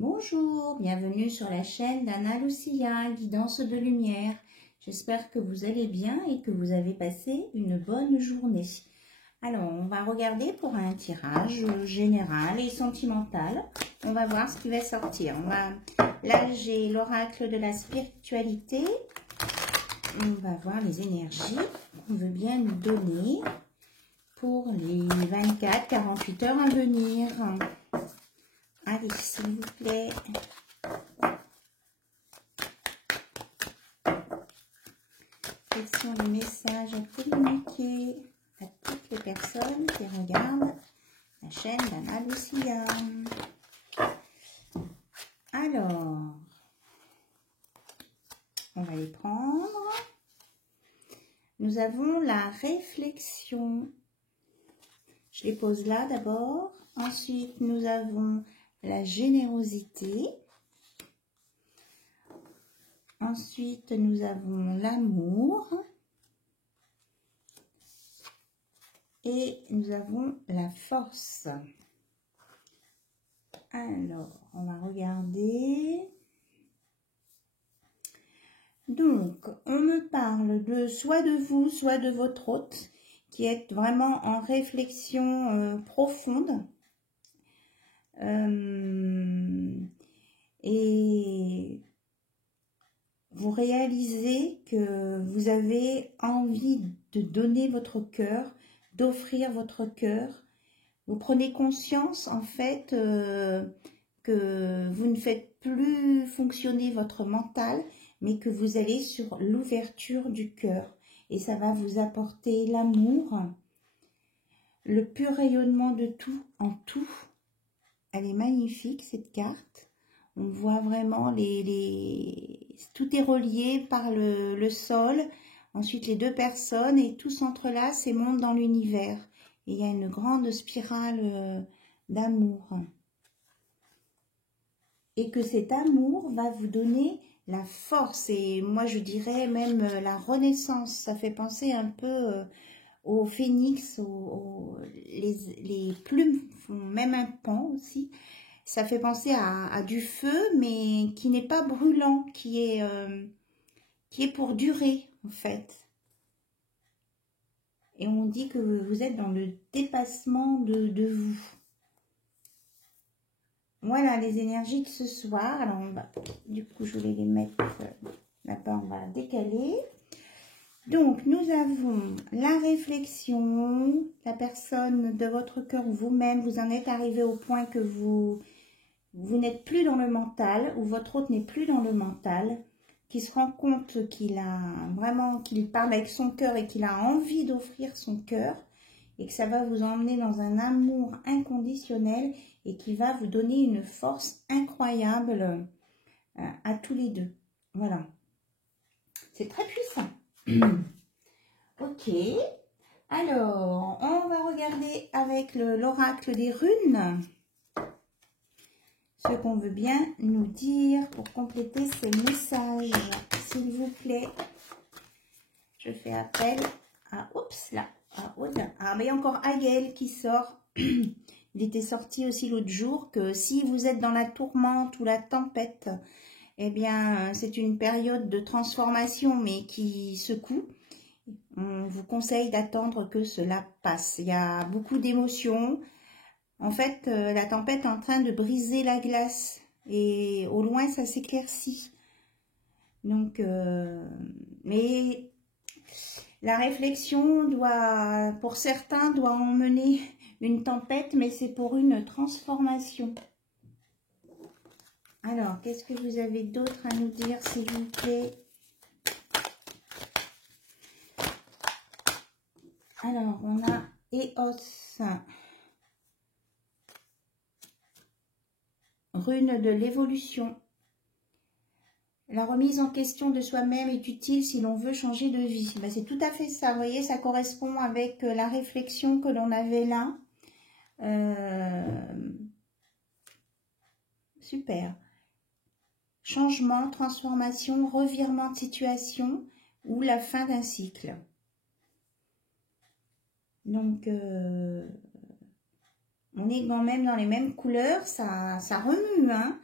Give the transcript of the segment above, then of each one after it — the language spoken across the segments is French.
Bonjour, bienvenue sur la chaîne d'Anna Lucia, guidance de lumière. J'espère que vous allez bien et que vous avez passé une bonne journée. Alors, on va regarder pour un tirage général et sentimental. On va voir ce qui va sortir. Là, j'ai l'oracle de la spiritualité. On va voir les énergies qu'on veut bien nous donner pour les 24-48 heures à venir. Allez, s'il vous plaît. Quels sont les messages à communiquer à toutes les personnes qui regardent la chaîne d'Anna Lucia? Alors, on va les prendre. Nous avons la réflexion. Je les pose là d'abord. Ensuite, nous avons la générosité. Ensuite, nous avons l'amour. Et nous avons la force. Alors, on va regarder. Donc, on me parle de soit de vous, soit de votre hôte, qui est vraiment en réflexion profonde. Et vous réalisez que vous avez envie de donner votre cœur, d'offrir votre cœur. Vous prenez conscience en fait que vous ne faites plus fonctionner votre mental, mais que vous allez sur l'ouverture du cœur. Et ça va vous apporter l'amour, le pur rayonnement de tout en tout. Elle est magnifique cette carte. On voit vraiment tout est relié par le sol. Ensuite les deux personnes et tout s'entrelace et monte dans l'univers. Et il y a une grande spirale d'amour. Et que cet amour va vous donner la force. Et moi je dirais même la renaissance. Ça fait penser un peu au phénix, les plumes font même un pan aussi. Ça fait penser à du feu, mais qui n'est pas brûlant, qui est pour durer, en fait. Et on dit que vous êtes dans le dépassement de vous. Voilà les énergies de ce soir. Alors, du coup, je vais les mettre là-bas, on va décaler. Donc, nous avons la réflexion, la personne de votre cœur, vous-même, vous en êtes arrivé au point que vous n'êtes plus dans le mental, ou votre hôte n'est plus dans le mental, qui se rend compte qu'il parle avec son cœur et qu'il a envie d'offrir son cœur, et que ça va vous emmener dans un amour inconditionnel et qui va vous donner une force incroyable à tous les deux. Voilà. C'est très puissant. Ok, alors on va regarder avec l'oracle des runes ce qu'on veut bien nous dire pour compléter ces messages, s'il vous plaît. Je fais appel à, mais il y a encore Hagel qui sort. Il était sorti aussi l'autre jour que si vous êtes dans la tourmente ou la tempête, eh bien c'est une période de transformation mais qui secoue. On vous conseille d'attendre que cela passe. Il y a beaucoup d'émotions. En fait, la tempête est en train de briser la glace. Et au loin, ça s'éclaircit. Donc, mais la réflexion pour certains, doit emmener une tempête, mais c'est pour une transformation. Alors, qu'est-ce que vous avez d'autre à nous dire, s'il vous plaît ? Alors, on a Eos, rune de l'évolution. La remise en question de soi-même est utile si l'on veut changer de vie. Ben, c'est tout à fait ça, vous voyez, ça correspond avec la réflexion que l'on avait là. Super. Changement, transformation, revirement de situation ou la fin d'un cycle. Donc, On est quand même dans les mêmes couleurs, ça remue, hein.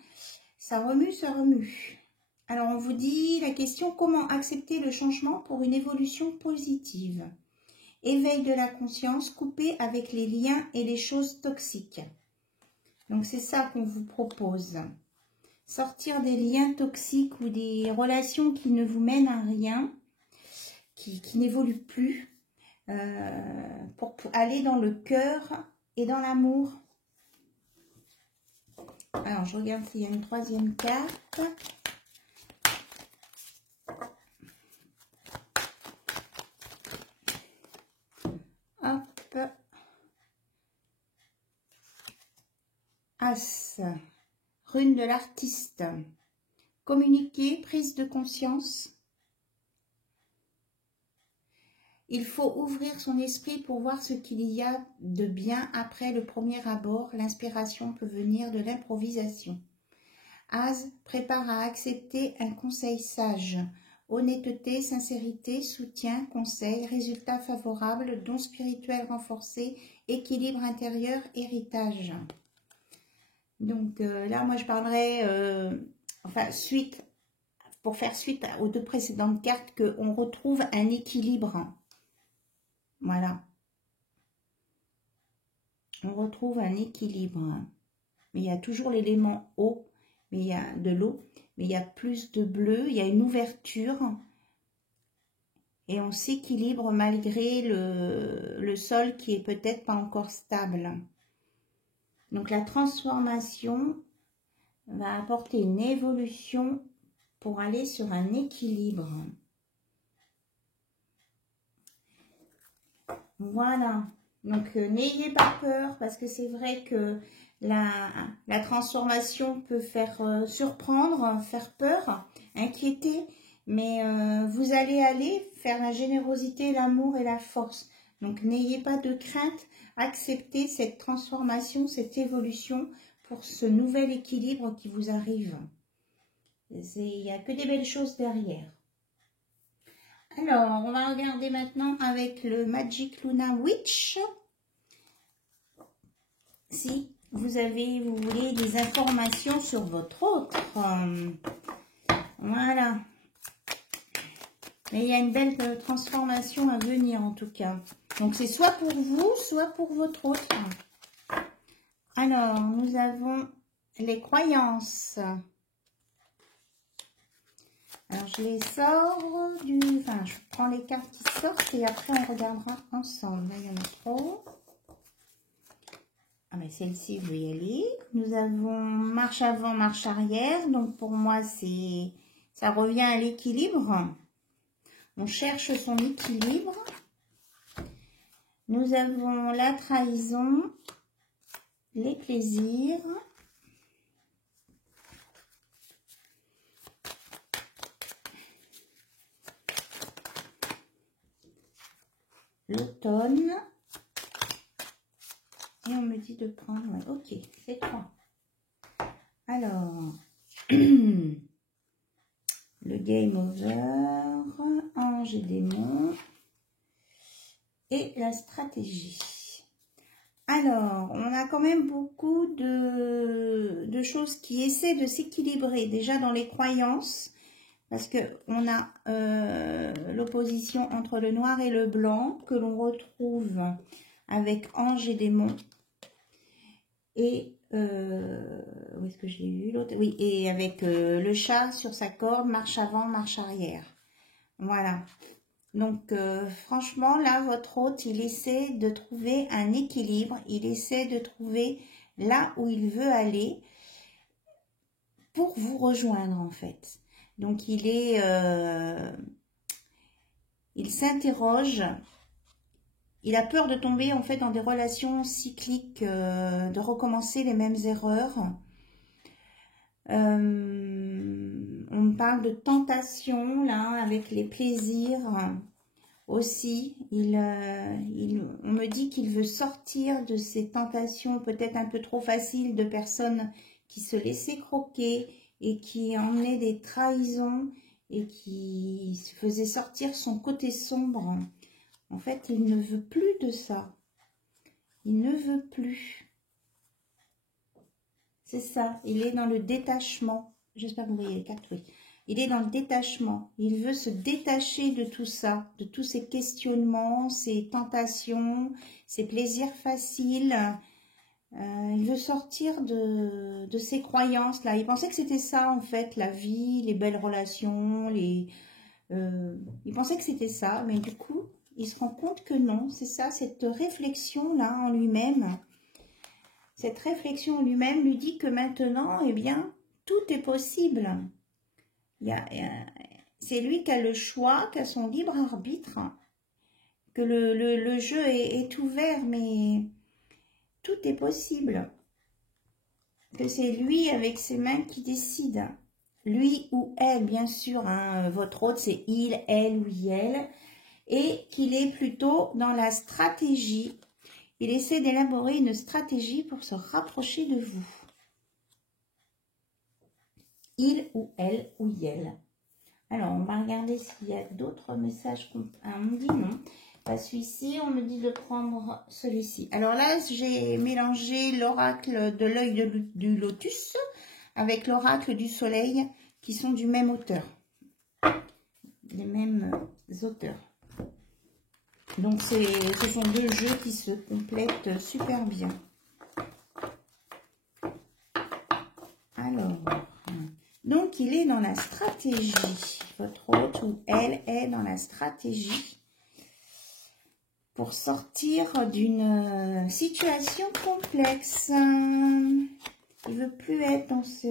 Ça remue, ça remue. Alors, on vous dit la question, comment accepter le changement pour une évolution positive? Éveil de la conscience, couper avec les liens et les choses toxiques. Donc, c'est ça qu'on vous propose. Sortir des liens toxiques ou des relations qui ne vous mènent à rien, qui n'évoluent plus, pour aller dans le cœur et dans l'amour. Alors, je regarde s'il y a une troisième carte. Hop. As. Rune de l'artiste. Communiquer, prise de conscience. Il faut ouvrir son esprit pour voir ce qu'il y a de bien après le premier abord. L'inspiration peut venir de l'improvisation. As prépare à accepter un conseil sage. Honnêteté, sincérité, soutien, conseil, résultat favorable, don spirituel renforcé, équilibre intérieur, héritage. Donc là, moi, je parlerai, enfin, pour faire suite aux deux précédentes cartes, qu'on retrouve un équilibre. Voilà. On retrouve un équilibre. Mais il y a toujours l'élément eau, mais il y a de l'eau, mais il y a plus de bleu, il y a une ouverture. Et on s'équilibre malgré le sol qui est peut-être pas encore stable. Donc la transformation va apporter une évolution pour aller sur un équilibre. Voilà. Donc n'ayez pas peur parce que c'est vrai que la transformation peut faire surprendre, faire peur, inquiéter. Mais vous allez aller faire la générosité, l'amour et la force. Donc n'ayez pas de crainte, acceptez cette transformation, cette évolution pour ce nouvel équilibre qui vous arrive. Il n'y a que des belles choses derrière. Alors, on va regarder maintenant avec le Magic Luna Witch. Si vous voulez des informations sur votre autre. Voilà. Mais il y a une belle transformation à venir en tout cas. Donc c'est soit pour vous, soit pour votre autre. Alors, nous avons les croyances. Alors, je les sors Enfin, je prends les cartes qui sortent et après on regardera ensemble. Là, il y en a trop. Ah, mais celle-ci, je vais y aller. Nous avons marche avant, marche arrière. Donc, pour moi, ça revient à l'équilibre. On cherche son équilibre. Nous avons la trahison, les plaisirs. L'automne. Et on me dit de prendre... Ouais, ok, c'est 3. Alors, le Game Over, Ange et Démon. Et la stratégie. Alors, on a quand même beaucoup de choses qui essaient de s'équilibrer. Déjà dans les croyances. Parce qu'on a l'opposition entre le noir et le blanc que l'on retrouve avec Ange et Démon. Et, où est-ce que je l'ai eu l'autre? Oui, et avec le chat sur sa corde, marche avant, marche arrière. Voilà. Donc, franchement, là, votre hôte, il essaie de trouver un équilibre. Il essaie de trouver là où il veut aller pour vous rejoindre, en fait. Donc, il s'interroge. Il a peur de tomber en fait dans des relations cycliques, de recommencer les mêmes erreurs. On me parle de tentation là, avec les plaisirs aussi. On me dit qu'il veut sortir de ces tentations peut-être un peu trop faciles de personnes qui se laissaient croquer et qui emmenaient des trahisons et qui faisaient sortir son côté sombre. En fait, il ne veut plus de ça. Il ne veut plus. C'est ça, il est dans le détachement. J'espère que vous voyez les cartes, oui. Il est dans le détachement. Il veut se détacher de tout ça, de tous ces questionnements, ces tentations, ces plaisirs faciles. Il veut sortir de ses croyances là. Il pensait que c'était ça en fait, la vie, les belles relations, il pensait que c'était ça, mais du coup, il se rend compte que non, c'est ça, cette réflexion là en lui-même. Cette réflexion en lui-même lui dit que maintenant, eh bien, tout est possible. C'est lui qui a le choix, qui a son libre arbitre, que le jeu est ouvert, mais tout est possible. Que c'est lui avec ses mains qui décide. Lui ou elle, bien sûr, hein, votre autre c'est il, elle, oui, elle. Et qu'il est plutôt dans la stratégie. Il essaie d'élaborer une stratégie pour se rapprocher de vous. Il ou elle ou elle. Alors, on va regarder s'il y a d'autres messages. Ah, on me dit non. Pas celui-ci, on me dit de prendre celui-ci. Alors là, j'ai mélangé l'oracle de l'œil du lotus avec l'oracle du soleil qui sont du même auteur. Les mêmes auteurs. Donc, ce sont deux jeux qui se complètent super bien. Alors, donc il est dans la stratégie. Votre hôte ou elle est dans la stratégie pour sortir d'une situation complexe. Il veut plus être dans ce...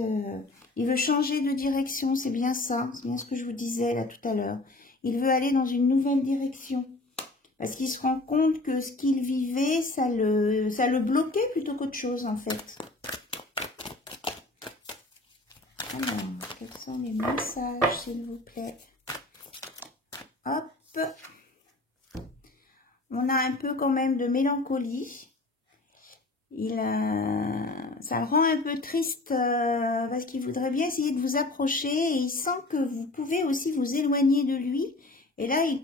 Il veut changer de direction, c'est bien ça. C'est bien ce que je vous disais là tout à l'heure. Il veut aller dans une nouvelle direction. Parce qu'il se rend compte que ce qu'il vivait, ça le bloquait plutôt qu'autre chose en fait. Alors, quels sont les messages s'il vous plaît? Hop. On a un peu quand même de mélancolie. Ça le rend un peu triste parce qu'il voudrait bien essayer de vous approcher et il sent que vous pouvez aussi vous éloigner de lui. Et là, il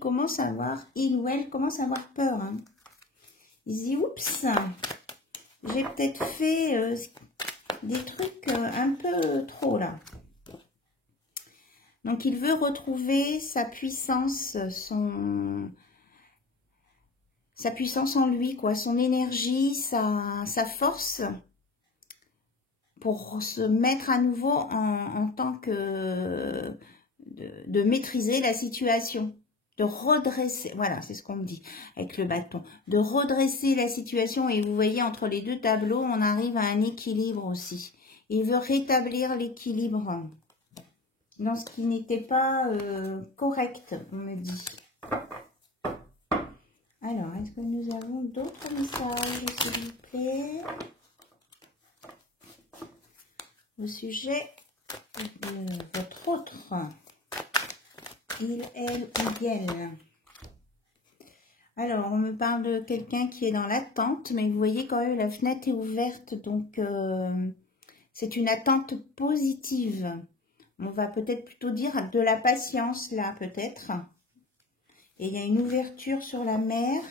ou elle commence à avoir peur. Hein. Il se dit, oups, j'ai peut-être fait des trucs un peu trop là. Donc, il veut retrouver sa puissance, sa puissance en lui, quoi, son énergie, sa force pour se mettre à nouveau en tant que de maîtriser la situation, de redresser, voilà, c'est ce qu'on me dit avec le bâton, de redresser la situation et vous voyez entre les deux tableaux, on arrive à un équilibre aussi. Il veut rétablir l'équilibre dans ce qui n'était pas correct, on me dit. Alors, est-ce que nous avons d'autres messages, s'il vous plaît, au sujet de votre autre, il, elle ou elle. Alors, on me parle de quelqu'un qui est dans l'attente, mais vous voyez quand même la fenêtre est ouverte, donc c'est une attente positive. On va peut-être plutôt dire de la patience là, peut-être. Et il y a une ouverture sur la mer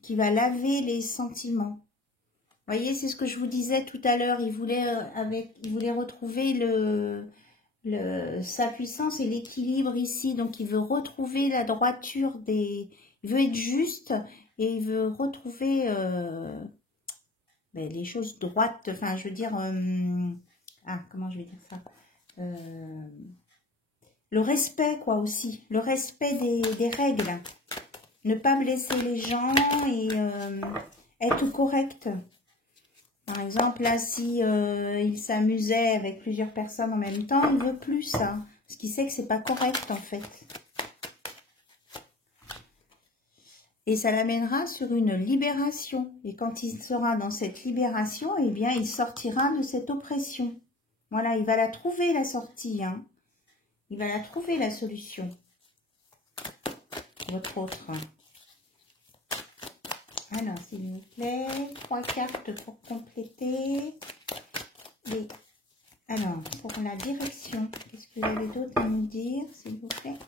qui va laver les sentiments. Vous voyez, c'est ce que je vous disais tout à l'heure. Il voulait retrouver sa puissance et l'équilibre ici. Donc, il veut retrouver la droiture des... Il veut être juste et il veut retrouver les choses droites. Enfin, je veux dire... comment je vais dire ça le respect, quoi, aussi. Le respect des règles. Ne pas blesser les gens et être correct. Par exemple, là, si il s'amusait avec plusieurs personnes en même temps, il ne veut plus ça. Parce qu'il sait que c'est pas correct, en fait. Et ça l'amènera sur une libération. Et quand il sera dans cette libération, eh bien, il sortira de cette oppression. Voilà, il va la trouver, la sortie, hein. Il va la trouver, la solution. Votre autre. Alors, s'il vous plaît, 3 cartes pour compléter. Alors, pour la direction, qu'est-ce que vous avez d'autre à nous dire, s'il vous plaît?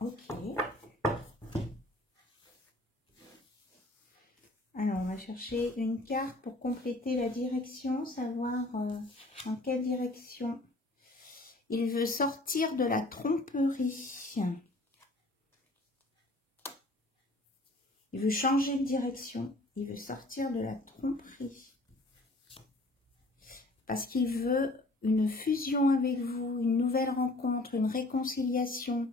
Ok. va chercher une carte pour compléter la direction, savoir dans quelle direction. Il veut sortir de la tromperie. Il veut changer de direction. Il veut sortir de la tromperie. Parce qu'il veut une fusion avec vous, une nouvelle rencontre, une réconciliation.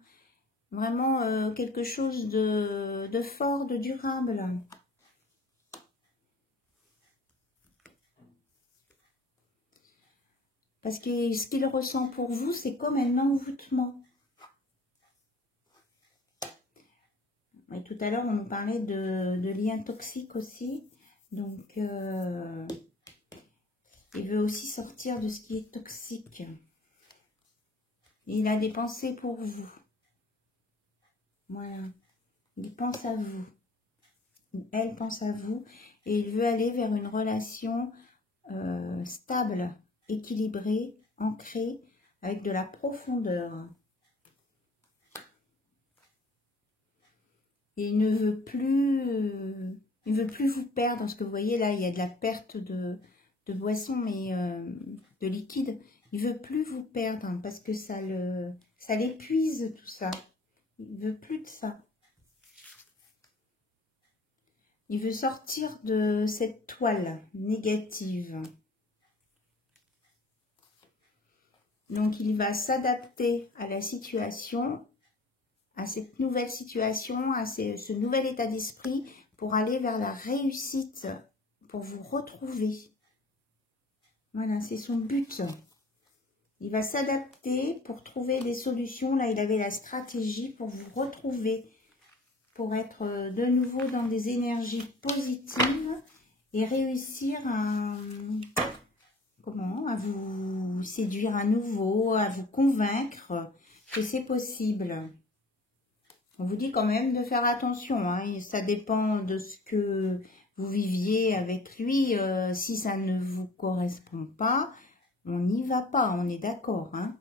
Vraiment quelque chose de fort, de durable. Parce que ce qu'il ressent pour vous, c'est comme un envoûtement. Et tout à l'heure, on nous parlait de liens toxiques aussi. Donc, il veut aussi sortir de ce qui est toxique. Et il a des pensées pour vous. Voilà. Il pense à vous. Elle pense à vous. Et il veut aller vers une relation stable, équilibrée, ancrée, avec de la profondeur. Et il ne veut plus, vous perdre. Parce que vous voyez là, il y a de la perte de boisson, mais de liquide. Il veut plus vous perdre hein, parce que ça l'épuise tout ça. Il veut plus de ça. Il veut sortir de cette toile négative. Donc il va s'adapter à la situation, à cette nouvelle situation, à ce nouvel état d'esprit pour aller vers la réussite, pour vous retrouver. Voilà, c'est son but. Il va s'adapter pour trouver des solutions. Là, il avait la stratégie pour vous retrouver, pour être de nouveau dans des énergies positives et réussir à vous séduire à nouveau, à vous convaincre que c'est possible. On vous dit quand même de faire attention, hein. Ça dépend de ce que vous viviez avec lui. Si ça ne vous correspond pas, on n'y va pas, on est d'accord, hein.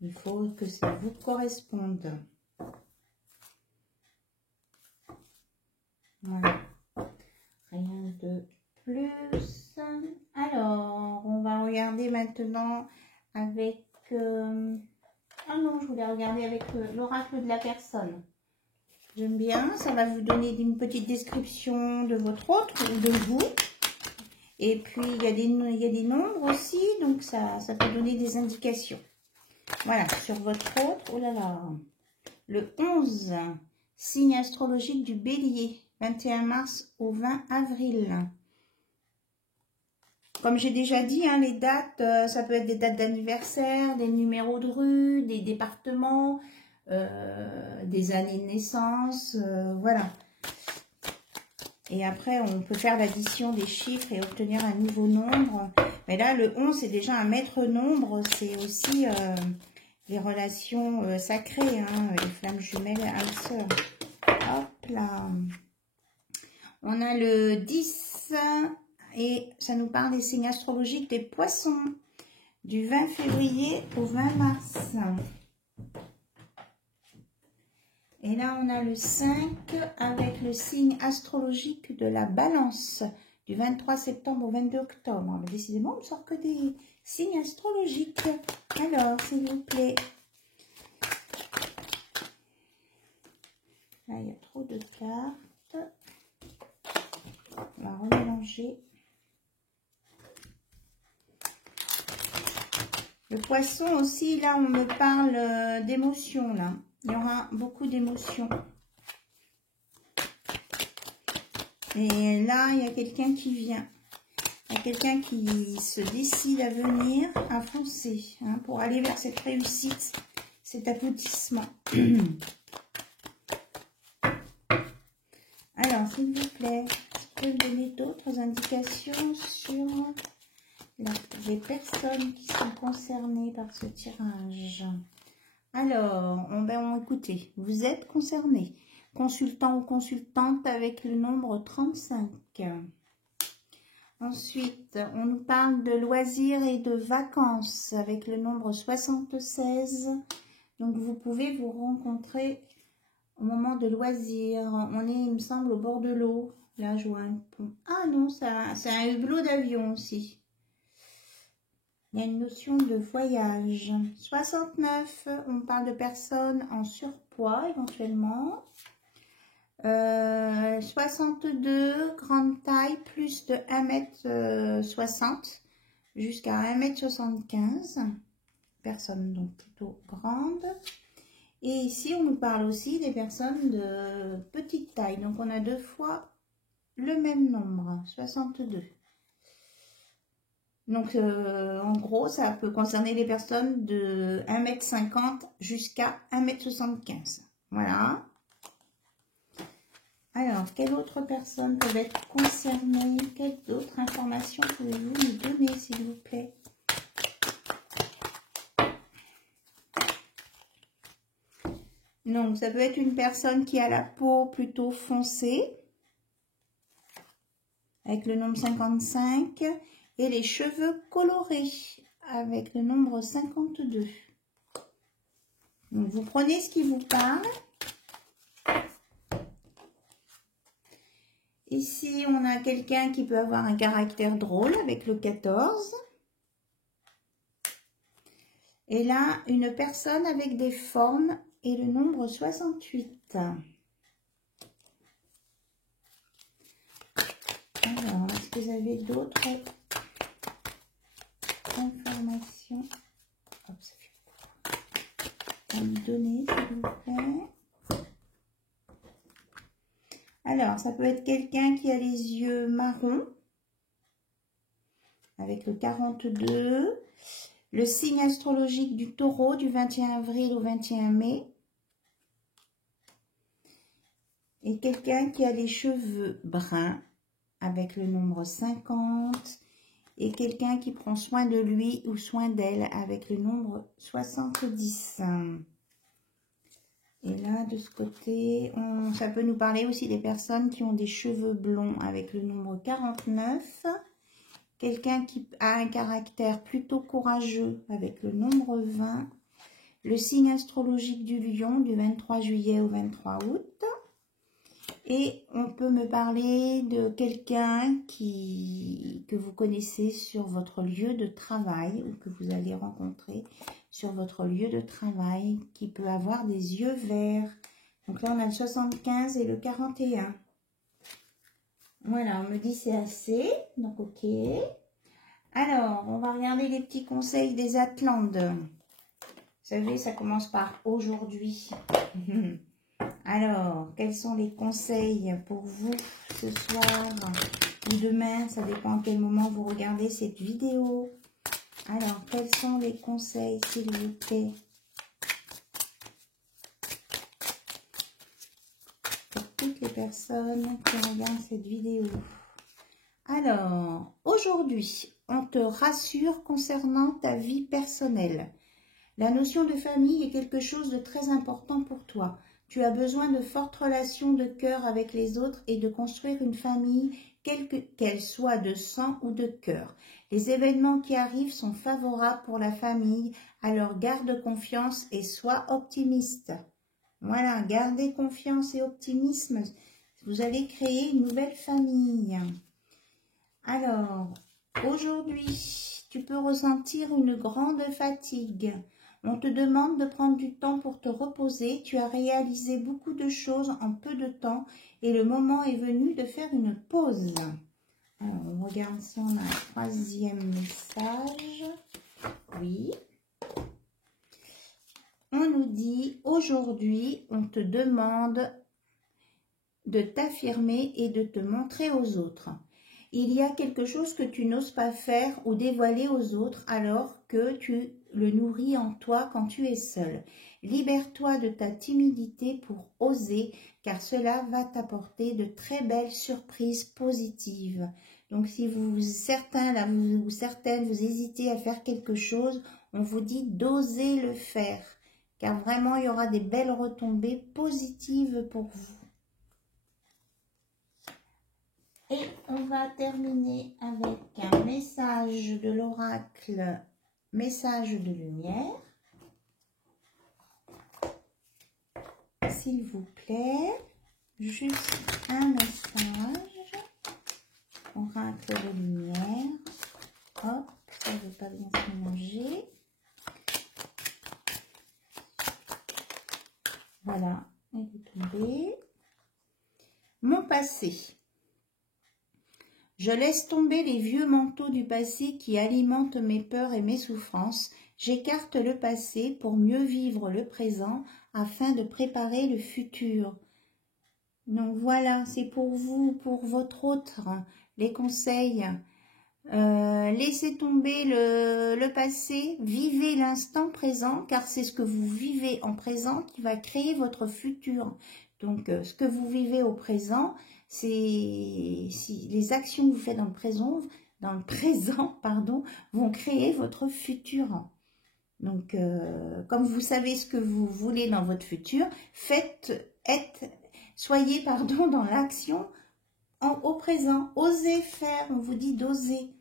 Il faut que ça vous corresponde. Voilà. Rien de plus. Alors, on va regarder maintenant avec... Ah non, je voulais regarder avec l'oracle de la personne. J'aime bien, ça va vous donner une petite description de votre autre ou de vous. Et puis, il y a des nombres aussi, donc ça peut donner des indications. Voilà, sur votre autre, oh là là, le 11, signe astrologique du Bélier, 21 mars au 20 avril. Comme j'ai déjà dit, hein, les dates, ça peut être des dates d'anniversaire, des numéros de rue, des départements, des années de naissance, voilà. Et après, on peut faire l'addition des chiffres et obtenir un nouveau nombre. Mais là, le 11, c'est déjà un maître nombre. C'est aussi les relations sacrées, hein, les flammes jumelles âmes sœurs. Hop là. On a le 10 et ça nous parle des signes astrologiques des poissons du 20 février au 20 mars. Et là, on a le 5 avec le signe astrologique de la balance du 23 septembre au 22 octobre. Décidément, on ne sort que des signes astrologiques. Alors, s'il vous plaît. Là, il y a trop de cartes. On va remélanger. Le poisson aussi, là, on me parle d'émotions, là. Il y aura beaucoup d'émotions. Et là, il y a quelqu'un qui vient. Il y a quelqu'un qui se décide à venir, à foncer, hein, pour aller vers cette réussite, cet aboutissement. Alors, s'il vous plaît, est-ce que vous pouvez me donner d'autres indications sur les personnes qui sont concernées par ce tirage? Alors, écoutez, vous êtes concerné. Consultant ou consultante avec le nombre 35. Ensuite, on nous parle de loisirs et de vacances avec le nombre 76. Donc, vous pouvez vous rencontrer au moment de loisirs. On est, il me semble, au bord de l'eau. Là, je vois un pont. Ah non, c'est un hublot d'avion aussi. Il y a une notion de voyage. 69, on parle de personnes en surpoids éventuellement. 62, grande taille, plus de 1m60 jusqu'à 1m75. Personnes donc plutôt grandes. Et ici, on nous parle aussi des personnes de petite taille. Donc, on a 2 fois le même nombre, 62. Donc, en gros, ça peut concerner les personnes de 1m50 jusqu'à 1m75. Voilà. Alors, quelle autre personne peut être concernée? Quelles autres informations pouvez-vous nous donner, s'il vous plaît? Donc, ça peut être une personne qui a la peau plutôt foncée, avec le nombre 55, et les cheveux colorés, avec le nombre 52. Donc, vous prenez ce qui vous parle. Ici, on a quelqu'un qui peut avoir un caractère drôle, avec le 14. Et là, une personne avec des formes et le nombre 68. Alors, est-ce que vous avez d'autres informations à me donner, s'il vous plaît? Alors, ça peut être quelqu'un qui a les yeux marrons, avec le 42. Le signe astrologique du taureau du 21 avril au 21 mai. Et quelqu'un qui a les cheveux bruns avec le nombre 50. Et quelqu'un qui prend soin de lui ou soin d'elle avec le nombre 70. Et là, de ce côté, ça peut nous parler aussi des personnes qui ont des cheveux blonds avec le nombre 49. Quelqu'un qui a un caractère plutôt courageux avec le nombre 20. Le signe astrologique du lion du 23 juillet au 23 août. Et on peut me parler de quelqu'un que vous connaissez sur votre lieu de travail ou que vous allez rencontrer sur votre lieu de travail qui peut avoir des yeux verts. Donc là, on a le 75 et le 41. Voilà, on me dit c'est assez, donc ok. Alors, on va regarder les petits conseils des Atlantes. Vous savez, ça commence par aujourd'hui. Alors, quels sont les conseils pour vous ce soir ou demain? Ça dépend à quel moment vous regardez cette vidéo. Alors, quels sont les conseils, s'il vous plaît? Pour toutes les personnes qui regardent cette vidéo. Alors, aujourd'hui, on te rassure concernant ta vie personnelle. La notion de famille est quelque chose de très important pour toi. Tu as besoin de fortes relations de cœur avec les autres et de construire une famille, quelle qu'elle soit de sang ou de cœur. Les événements qui arrivent sont favorables pour la famille, alors garde confiance et sois optimiste. Voilà, gardez confiance et optimisme. Vous allez créer une nouvelle famille. Alors, aujourd'hui, tu peux ressentir une grande fatigue. On te demande de prendre du temps pour te reposer. Tu as réalisé beaucoup de choses en peu de temps et le moment est venu de faire une pause. Alors, on regarde si on a un troisième message. Oui. On nous dit, aujourd'hui, on te demande de t'affirmer et de te montrer aux autres. Il y a quelque chose que tu n'oses pas faire ou dévoiler aux autres alors que tu le nourris en toi quand tu es seul. Libère-toi de ta timidité pour oser, car cela va t'apporter de très belles surprises positives. Donc si certaines, vous hésitez à faire quelque chose, on vous dit d'oser le faire, car vraiment il y aura des belles retombées positives pour vous. Et on va terminer avec un message de l'oracle, message de lumière. s'il vous plaît, juste un message. Oracle de lumière. Hop, ça ne veut pas bien se mélanger. Voilà, elle est tombée. Mon passé. Je laisse tomber les vieux manteaux du passé qui alimentent mes peurs et mes souffrances. J'écarte le passé pour mieux vivre le présent afin de préparer le futur. Donc voilà, c'est pour vous, pour votre autre, les conseils. Laissez tomber le passé, vivez l'instant présent, car c'est ce que vous vivez en présent qui va créer votre futur. Donc, ce que vous vivez au présent, c'est les actions que vous faites dans le présent, pardon, vont créer votre futur. Donc, comme vous savez ce que vous voulez dans votre futur, soyez dans l'action au présent. Osez faire, on vous dit d'oser.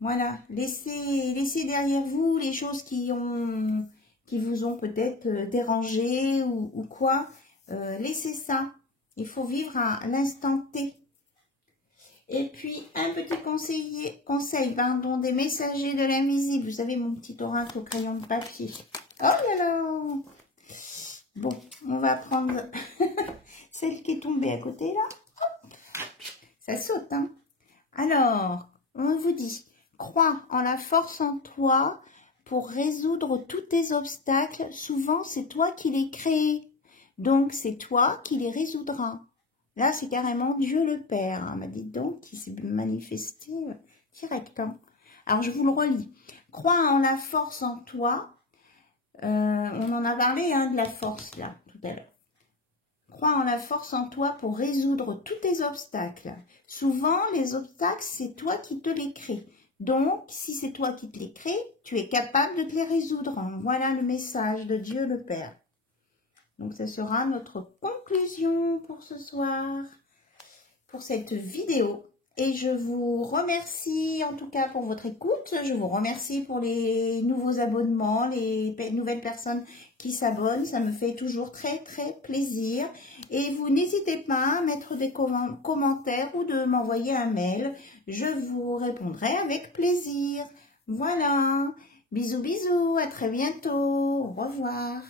Voilà, laissez derrière vous les choses qui vous ont peut-être dérangé ou quoi. Laissez ça. Il faut vivre à l'instant T. Et puis, un petit conseil, des messagers de l'invisible. Vous savez, mon petit oracle au crayon de papier. Oh là là! Bon, on va prendre celle qui est tombée à côté là. Hop. Ça saute, hein? Alors, on vous dit, crois en la force en toi pour résoudre tous tes obstacles. Souvent, c'est toi qui les crées. Donc, c'est toi qui les résoudras. Là, c'est carrément Dieu le Père, hein, m'a dit donc, qui s'est manifesté direct. Hein. Alors, je vous le relis. Crois en la force en toi. On en a parlé hein, de la force, là, tout à l'heure. Crois en la force en toi pour résoudre tous tes obstacles. Souvent, les obstacles, c'est toi qui te les crées. Donc, si c'est toi qui te les crées, tu es capable de te les résoudre. Voilà le message de Dieu le Père. Donc, ça sera notre conclusion pour ce soir, pour cette vidéo. Et je vous remercie en tout cas pour votre écoute. Je vous remercie pour les nouveaux abonnements, les nouvelles personnes qui s'abonnent. Ça me fait toujours très très plaisir. Et vous n'hésitez pas à mettre des commentaires ou de m'envoyer un mail. Je vous répondrai avec plaisir. Voilà. Bisous bisous. À très bientôt. Au revoir.